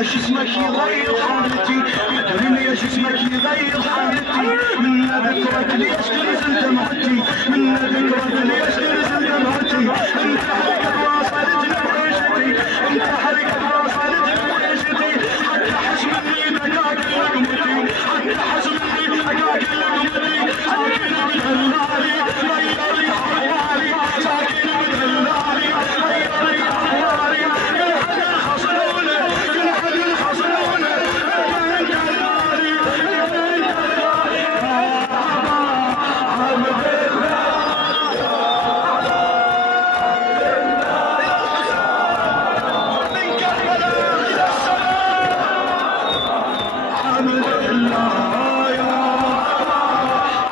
ليش اسمك يغير حالتي، ادري ليش اسمك يغير حالتي، من ذكرك ليش تنزل دمعتي، من ذكرك ليش تنزل دمعتي، انت حركة واصلتني بعيشتي، انت حركة واصلتني بعيشتي، حتى حس مني دقاق لقمتي، حتى حس مني دقاق لقمتي، ساكن بهاللالي غير لي احوالي، ساكن بهاللالي غير لي احوالي، كل حدا خصلونه كل حدا خصلونه انت الغالي انت الغالي يا عبد الله من كربلاء الى السماء عبد الله يا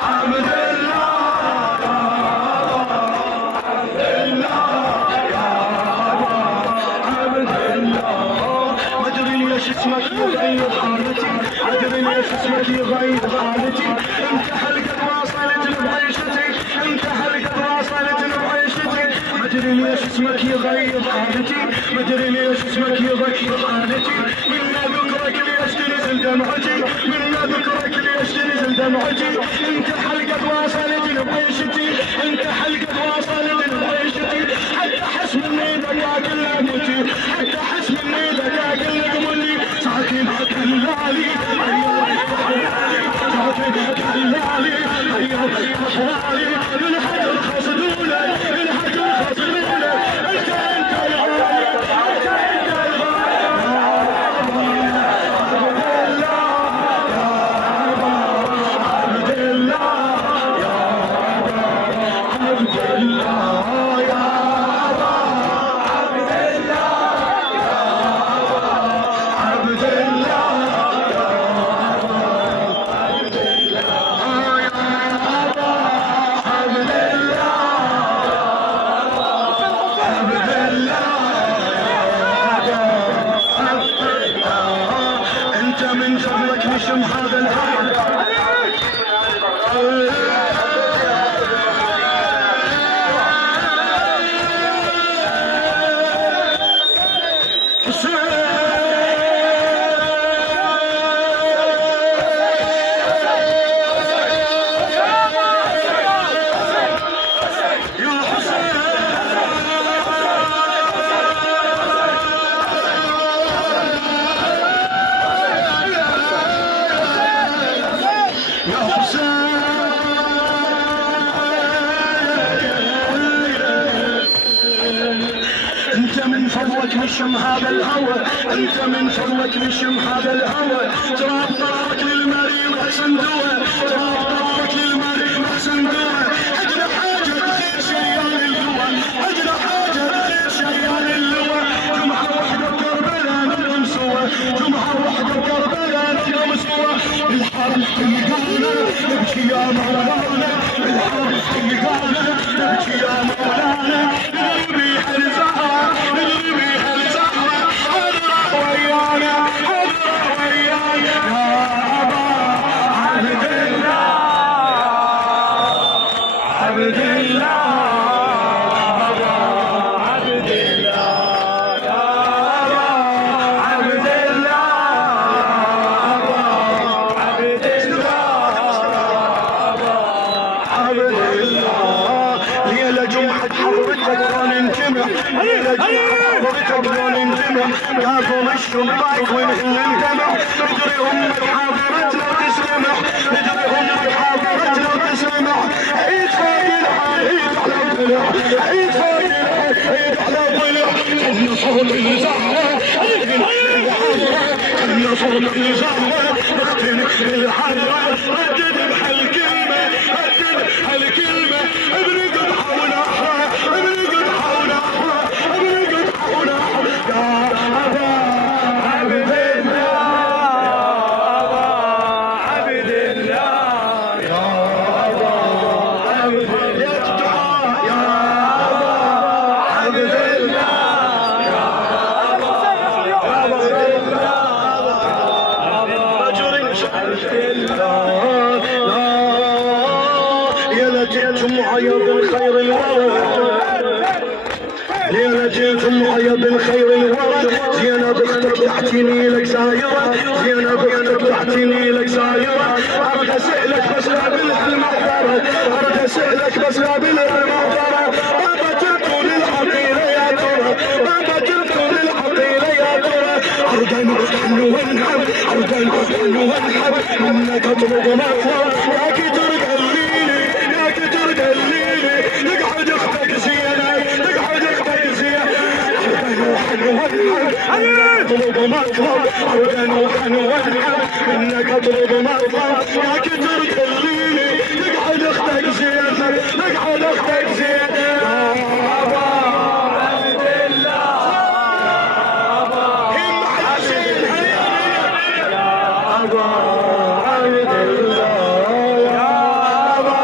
عبد اسمك يغير حالتي، ادري ليش اسمك يغير حالتي، انت حلقة واصلت بعيشتي، انت حلقة واصلت بعيشتي، ادري ليش اسمك يغير حالتي، ادري ليش اسمك يغير حالتي، من ذكرك ليش تنزل دمعتي، من ذكرك ليش تنزل دمعتي، انت حلقة واصلت بعيشتي، انت حلقة واصلت بعيشتي، حتى حس مني دقاق لقمتي، حتى حس مني دقاق لقمتي، ساكن كاللالي ايوه احوالي، ساكن كاللالي ايوه احوالي، للحجر خصدونه للحجر خصدونه، انت الغالي انت الغالي عبد الله يا عبد الله يا من فضلك نشم هذا الهوى انت من فضلك نشم هذا الهوى، انت من فضلك نشم هذا الهوى، تراب طرفك للمريم احسن دواء، تراب طرفك للمريم احسن دواء، عندنا حاجه تخير شيال اللواء، عندنا حاجه تخير شيال اللواء، جمعه وحده بكربلاء نضرب سوا، جمعه وحده بكربلاء نضرب سوا، الحرب حيقانا نبكي يا مولانا، الحرب حيقانا نبكي يا مولانا، نبي الزهره نبي الزهره حضره ويانا حضره ويانا يا ابا تبغون انجمع قافوا الشباك ونهل الدمع نجري امك حاضرت لو تسمع نجري امك حاضرت لو تسمع عيد فوق الحال عيد على الضلع عيد فوق الحال عيد على الضلع خلنا صوت الزهرة خلنا صوت الزهرة نختنق بالحرة ردد بهالكلمة ردد هالكلمة بنقد حول احرى بنقد حول احرى بنقد حول احرى يا ابا عبد الله عبد الله يا ابا عبد الله يا ابا عبد الله يا ابا عبد الله رجل شعرت الله يا لجيتم معايا بالخير الورد ليلة جيتم معايا بالخير الورد زينة بختك تحتيني لك سايرة زينة بختك تحتيني لك سايرة أرد أسألك بس لا بالمحضرة أرد أسألك بس لا بالمحضرة بابا جبتوا للعقيلة يا ترى بابا جبتوا للعقيلة يا ترى أرد نحن ونحب أرد نحن ونحب منك أطلب مطلب يا كتر قليلي يا كتر قليلي نقعد اختك زينة نقعد اختك زينة اطلب مطلب أرد نحن ونحب منك أطلب مطلب يا كتر قليلي نقعد اختك زينة نقعد اختك زينة يا أبا عبد الله هم حسين يا أبا عبد الله يا أبا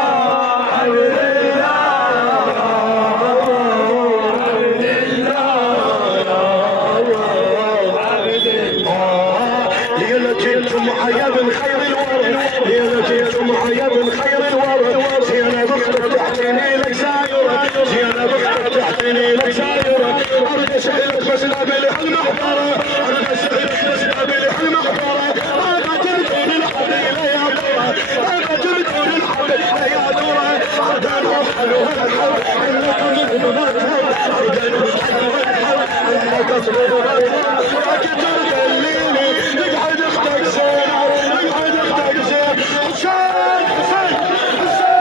عبد الله ليلة جيتم معايا بالخير الورد ليلة جيتم معايا بالخير الورد زينة بختك تحتيني لك سايرة زينة بختك تحتيني لك سايرة أرد أسألك بس لا بالحلم محضرة أرد أسألك بس لا بالحلم محضرة أبا تبدون الحبيلة يا ترى أبا تبدون الحبيلة يا ترى أرد نروح ونحب إنك تطلب مطلب أرد نروح ونحب إنك تطلب مطلب يا كتر قليلي نقعد اختك زينة نقعد اختك زينة حسين حسين حسين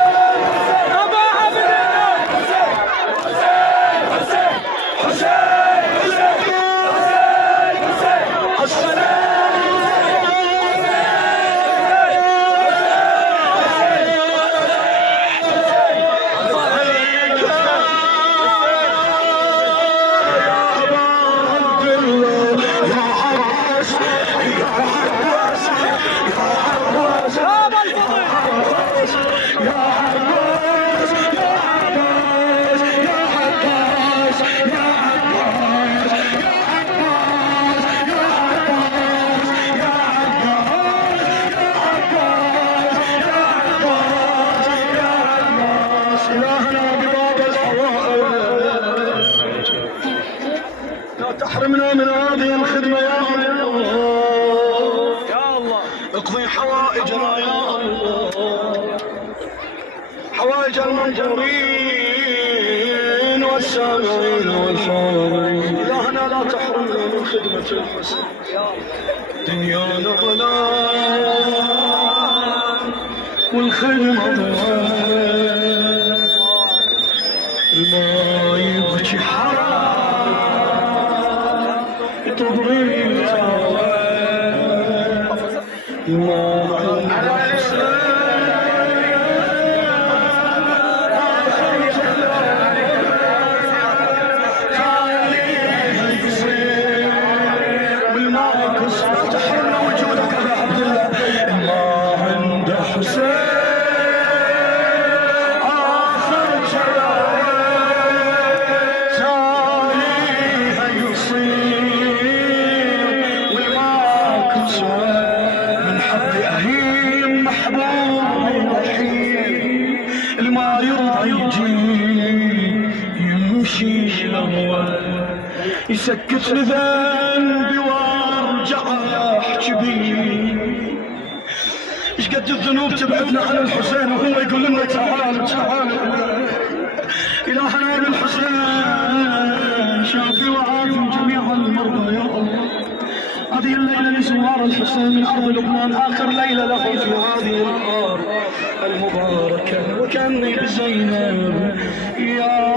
أبا عبد الله حسين حسين حسين حسين حسين تحرمنا من هذه الخدمة يا الله يا الله اقضي حوائجنا يا الله حوائج المنجورين والسامعين والحاضرين إلهنا لا تحرمنا من خدمة الحسين دنيانا ولا والخدمة ضوال ما يبكي حرام تبغي ما تحرمنا وجودك يا عبد الله ما عند حسين آخر جلال تاليها يصير والماكو سؤال من حب أهيم محبوب وحيد الما يرضى يجي يمشي الأول يسكت لذنبي وارجع احكي بيه ايش قد الذنوب تبعدنا عن الحسين وهو يقول لنا تعال تعال الهنا بالحسين زوار الحسين من أرض لبنان آخر ليلة له في هذه الأرض المباركة، وكأني بزينب يا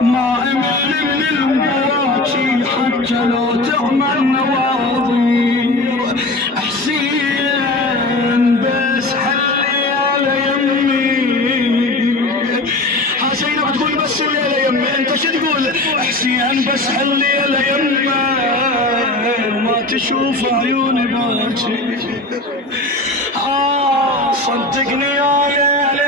ما أمل من المواجي حتى لو تعمل نواظير حسين بس حلي على يمي. زينب تقول بس الليلة يمي، انت شو تقول؟ حسين بس حلي على يمي ما تشوف عيوني باجي. صدقني يا ليل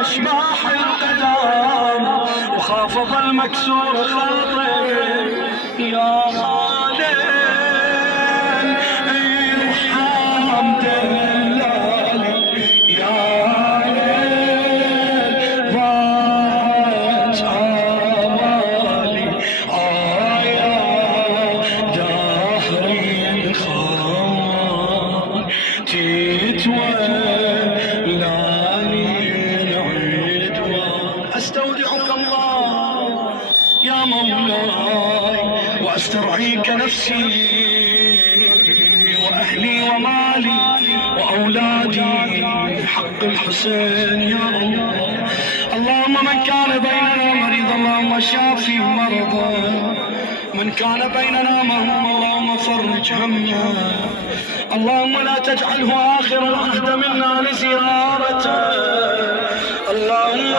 اشباح القدام وخاف ظل مكسور خاطري يا خالد ارحم دلالي يا ليل ضاعت امالي يا دهري خان تتولاني. أستودعك الله يا مولاي وأسترعيك نفسي وأهلي ومالي وأولادي بحق الحسين يا الله. اللهم من كان بيننا مريض اللهم شافي مرضى، من كان بيننا مهموم اللهم فرج همه، اللهم لا تجعله آخر العهد منا لزيارته، اللهم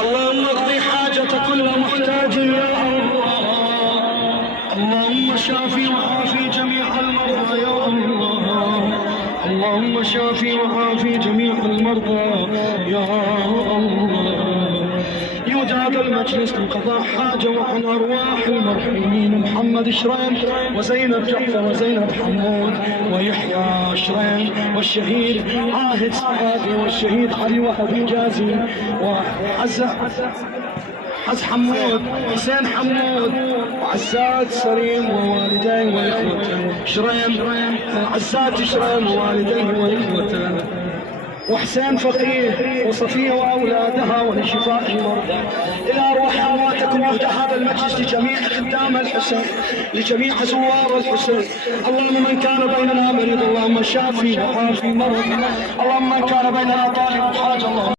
اللهم اقضي حاجة كل محتاج يا الله. اللهم شافي وعافي جميع المرضى يا الله. اللهم شافي وعافي جميع المرضى يا الله. يوجد هذا المجلس لقضاء حاجة وعن أرواح المرحومين محمد شرين وزينب جعفر وزينب حمود ويحيى شرين والشهيد عاهد سعادي والشهيد علي وهبي جازي وعز حمود حسين حمود وعزات سليم ووالديه وإخوته شرين، عزات شرين ووالديه وإخوته وحسين فقيه وصفية وأولادها ولشفاء المرضى. إلى أرواح أمواتكم يهدى هذا المجلس لجميع خدام الحسين لجميع زوار الحسين. اللهم من كان بيننا مريض اللهم شافي وعافي مرضى، اللهم من كان بيننا طالب حاجة اللهم